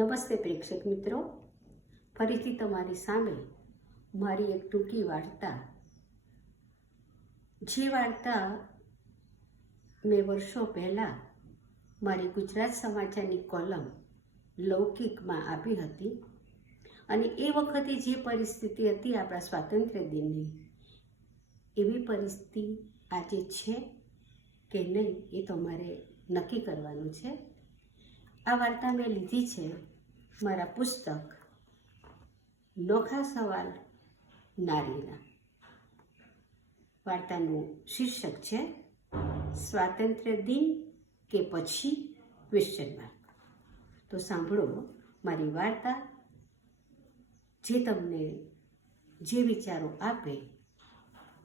નમસ્તે પ્રેક્ષક મિત્રો, ફરીથી તમારી સામે મારી એક ટૂંકી વાર્તા, જે વાર્તા મેં વર્ષો પહેલાં મારી ગુજરાત સમાચારની કોલમ લૌકિકમાં આપી હતી. અને એ વખતે જે પરિસ્થિતિ હતી આપણા સ્વાતંત્ર્ય દિનની, એવી પરિસ્થિતિ આજે છે કે નહીં એ તમારે નક્કી કરવાનું છે. આ વાર્તા મેં લીધી છે મારા પુસ્તક નોખા સવાલ નારીના. વાર્તાનું શીર્ષક છે સ્વાતંત્ર્ય દિન કે પછી ? તો સાંભળો મારી વાર્તા, જે તમને જે વિચારો આપે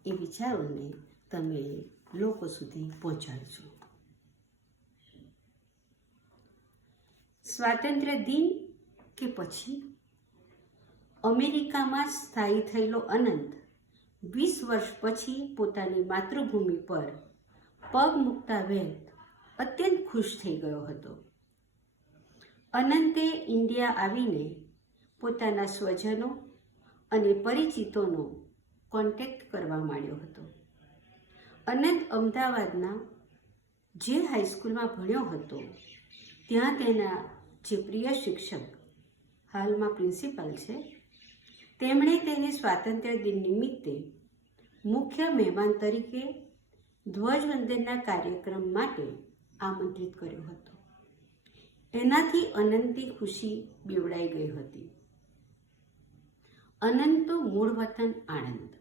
એ વિચારોને તમે લોકો સુધી પહોંચાડજો. સ્વાતંત્ર્ય દિન કે પછી? અમેરિકામાં સ્થાયી થયેલો અનંત 20 વર્ષ પછી પોતાની માતૃભૂમિ પર પગ મૂકતા વેત અત્યંત ખુશ થઈ ગયો હતો. અનંતે ઇન્ડિયા આવીને પોતાના સ્વજનો અને પરિચિતોનો કોન્ટેક્ટ કરવા માંડ્યો હતો. અનંત અમદાવાદના જે હાઈસ્કૂલમાં ભણ્યો હતો, ત્યાં તેના જે પ્રિય શિક્ષક, હાલમાં પ્રિન્સિપાલ છે, તેમણે તેને સ્વાતંત્ર્ય દિન નિમિત્તે મુખ્ય મહેમાન તરીકે ધ્વજવંદનના કાર્યક્રમ માટે આમંત્રિત કર્યો હતો. એનાથી અનંતની ખુશી બીવડાઈ ગઈ હતી. અનંત તો મૂળ વતન આણંદ.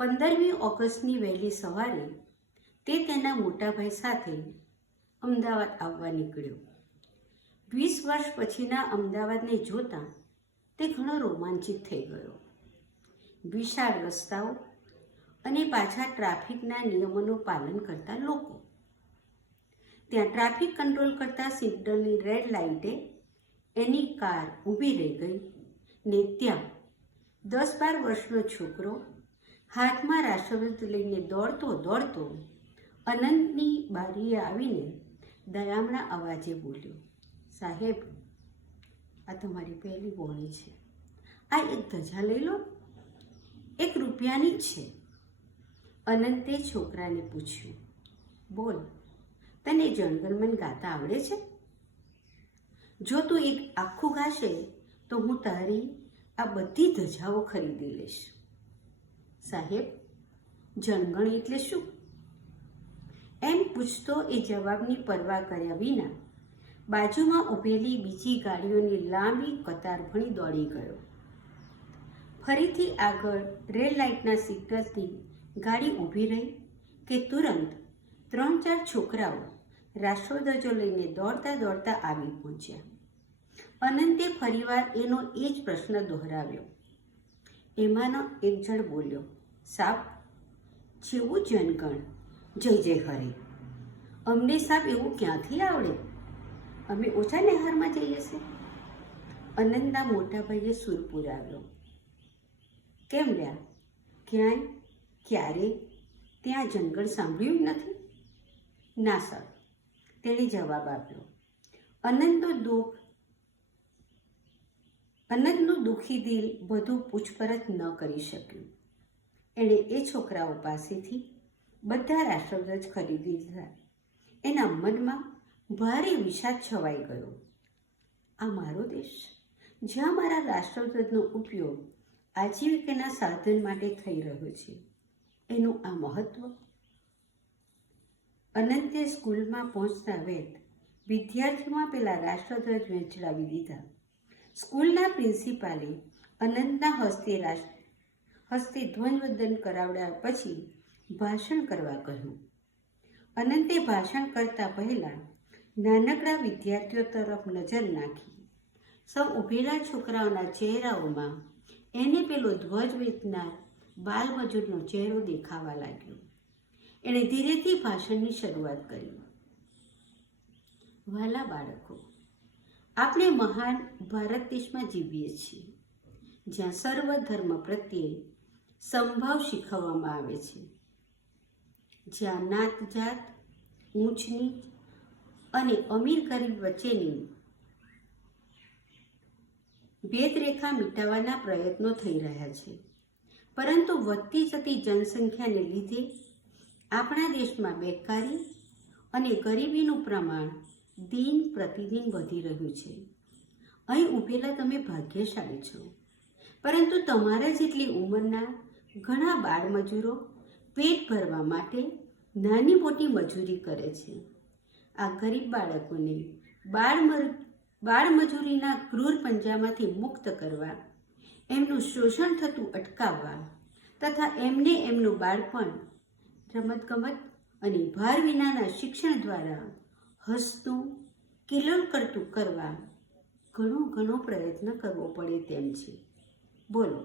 15મી ઓગસ્ટની વહેલી સવારે તે તેના મોટાભાઈ સાથે અમદાવાદ આવવા નીકળ્યો. 20 વર્ષ પછીના અમદાવાદને જોતાં તે ઘણો રોમાંચિત થઈ ગયો. વિશાળ રસ્તાઓ અને પાછા ટ્રાફિકના નિયમોનું પાલન કરતા લોકો. ત્યાં ટ્રાફિક કંટ્રોલ કરતા સિગ્નલની રેડ લાઇટે એની કાર ઊભી રહી ગઈ ને ત્યાં 10-12 વર્ષનો છોકરો હાથમાં રાષ્ટ્રધ્વજ લઈને દોડતો અનંતની બારીએ આવીને દયામણા અવાજે બોલ્યો, સાહેબ, આ તમારી પહેલી બોણી છે. આ એક ધજા લઈ લો, 1 રૂપિયાની જ છે. અનંતે છોકરાને પૂછ્યું, બોલ, તને જનગણમન ગાતા આવડે છે? જો તું એક આખું ગાશે તો હું તારી આ બધી ધજાઓ ખરીદી લઈશ. સાહેબ, જનગણ એટલે શું? એમ પૂછતો એ જવાબની પરવા કર્યા વિના બાજુમાં ઊભેલી બીજી ગાડીઓની લાંબી કતાર ભણી દોડી ગયો. ફરીથી આગળ રેડ લાઇટના સિગ્નલથી ગાડી ઊભી રહી કે તુરંત 3-4 છોકરાઓ રાષ્ટ્રધ્વજો લઈને દોડતા આવી પહોંચ્યા. અનંતે ફરીવાર એનો એ જ પ્રશ્ન દોહરાવ્યો. એમાંનો એક જણ બોલ્યો, સાબ, જેવું જનગણ, જય જય હરે. અમને સાબ એવું ક્યાંથી આવડે? અમે ઓછા નેહારમાં જઈએ છીએ. અનંતના મોટાભાઈએ સૂર પુરાવ્યો. કેમ લ્યા, ક્યાંય ક્યારે ત્યાં જનગણ સાંભળ્યું નથી? ના સર, તેણે જવાબ આપ્યો. અનંતનું દુઃખી દિલ વધુ પૂછપરછ ન કરી શક્યું. એણે એ છોકરાઓ પાસેથી બધા રાષ્ટ્રધ્વજ ખરીદી દીધા. એના મનમાં ભારે વિષાદ છવાઈ ગયો. આ મારો દેશ, જ્યાં મારા રાષ્ટ્રધ્વજનો ઉપયોગ આજીવિકાના સાધન માટે થઈ રહ્યો છે, એનું આ મહત્વ. અનંતે સ્કૂલમાં પહોંચતા વેત વિદ્યાર્થીઓમાં પેલા રાષ્ટ્રધ્વજ વહેંચડાવી દીધા. સ્કૂલના પ્રિન્સિપાલે અનંતના હસ્તે ધ્વજવંદન કરાવડાવ્યા પછી ભાષણ કરવા કહ્યું. અનંતે ભાષણ કરતા પહેલા નાનકડા વિદ્યાર્થીઓ તરફ નજર નાખી. સૌ ઊભેલા છોકરાઓના ચહેરાઓમાં એને પેલો ધ્વજ વેચનાર બાલમજૂરનો ચહેરો દેખાવા લાગ્યો. એણે ધીરેથી ભાષણની શરૂઆત કરી. વહાલા બાળકો, આપણે મહાન ભારત દેશમાં જીવીએ છીએ, જ્યાં સર્વ ધર્મ પ્રત્યે સમભાવ શીખવવામાં આવે છે, જ્યાં નાત જાત, ઊંચ નીચ અને અમીર ગરીબ વચ્ચેની ભેદરેખા મિટાવવાના પ્રયત્નો થઈ રહ્યા છે, પરંતુ વધતી જતી જનસંખ્યાને લીધે આપણા દેશમાં બેકારી અને ગરીબીનું પ્રમાણ દિન પ્રતિદિન વધી રહ્યું છે. અહીં ઊભેલા તમે ભાગ્યશાળી છો, પરંતુ તમારા જેટલી ઉંમરના ઘણા બાળમજૂરો પેટ ભરવા માટે નાની મોટી મજૂરી કરે છે. આ ગરીબ બાળકોને બાળમજૂરીના ક્રૂર પંજામાંથી મુક્ત કરવા, એમનું શોષણ થતું અટકાવવા તથા એમને એમનું બાળપણ રમતગમત અને ભાર વિનાના શિક્ષણ દ્વારા હસતું કિલોલ કરતું કરવા ઘણો પ્રયત્ન કરવો પડે તેમ છે. બોલો,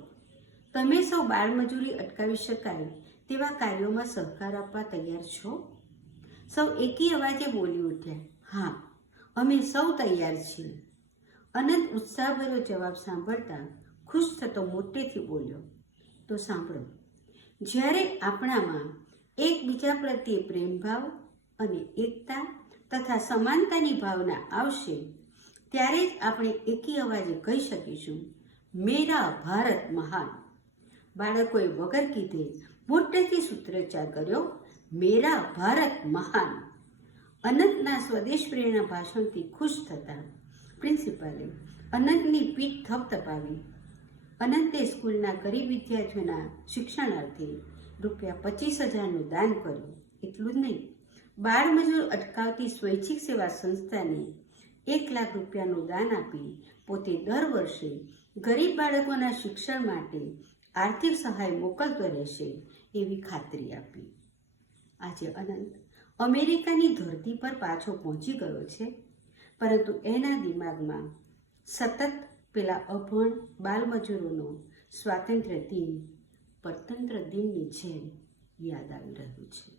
તમે સૌ બાળમજૂરી અટકાવી શકાય તેવા કાર્યોમાં સહકાર આપવા તૈયાર છો? સૌ એકી અવાજે બોલી ઉઠ્યા, હા, અમે સૌ તૈયાર છીએ. અનંત ઉત્સાહભર્યો જવાબ સાંભળતા ખુશ થતો મોટેથી બોલ્યો, તો સાંભળો, જ્યારે આપણામાં એકબીજા પ્રત્યે પ્રેમભાવ અને એકતા તથા સમાનતાની ભાવના આવશે, ત્યારે જ આપણે એકી અવાજે કહી શકીશું, મેરા ભારત મહાન. બાળકોએ વગર કીધે મોટેથી સૂત્રોચ્ચાર કર્યો, મેરા ભારત મહાન. અનંતના સ્વદેશ પ્રેરણા ભાષણથી ખુશ થતા પ્રિન્સિપાલે અનંતની પીઠ થપથપાવી. અનંતે સ્કૂલના ગરીબ વિદ્યાર્થીઓના શિક્ષણાર્થે ₹25,000નું દાન કર્યું. એટલું જ નહીં, બાળમજૂર અટકાવતી સ્વૈચ્છિક સેવા સંસ્થાને ₹1,00,000નું દાન આપી પોતે દર વર્ષે ગરીબ બાળકોના શિક્ષણ માટે આર્થિક સહાય મોકલતો રહેશે એવી ખાતરી આપી. આજે અનંત અમેરિકાની ધરતી પર પાછો પહોંચી ગયો છે, પરંતુ એના દિમાગમાં સતત પેલા અભણ બાલમજૂરોનો સ્વાતંત્ર્ય દિન પરતંત્ર દિનની જેમ યાદ આવી રહ્યું છે.